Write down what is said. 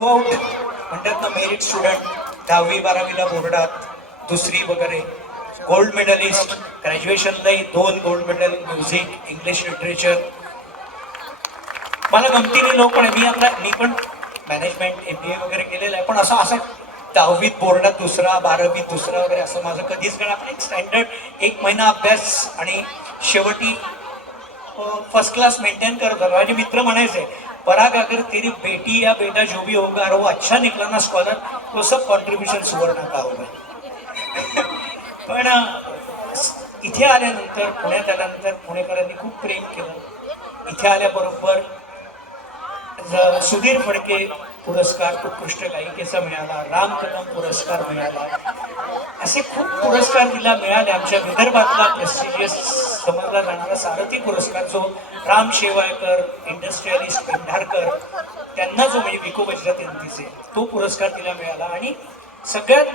म्हणतात ना merit student 10वी-12वीला बोर्डात दुसरी वगैरे गोल्ड मेडलिस्ट ग्रॅज्युएशनलाही 2 gold medal music English literature. मला गमतीने लोक पण मी पण मॅनेजमेंट MBA वगैरे केलेलं आहे, पण असं असं 10वीत बोर्डात दुसरा 12वीत दुसरा वगैरे असं माझं कधीच नाही. आपण एक स्टँडर्ड 1 महिना अभ्यास आणि शेवटी फर्स्ट क्लास मेंटेन करत होतो. माझे मित्र म्हणायचे पराग अगर तेरी बेटी या बेटा जो भी होगा और वो अच्छा निकला ना स्कॉलर तो सब कॉन्ट्रीब्युशन सुवर्ण का होगा. पण इथे आल्यानंतर पुण्यात आल्यानंतर पुणेकरांनी खूप प्रेम केलं. इथे आल्याबरोबर सुधीर फडके पुरस्कार उत्कृष्ट गायिकेचा मिळाला, राम कदम पुरस्कार मिळाला, असे खूप पुरस्कार तिला मिळाले. आमच्या विदर्भातला प्रेस्टिजियस समजला जाणारा सारथी पुरस्कार जो राम शेवाळकर इंडस्ट्रियलिस्ट पेंढारकर त्यांना जो म्हणजे विको वज्रात यांतीचे तो पुरस्कार तिला मिळाला. आणि सगळ्यात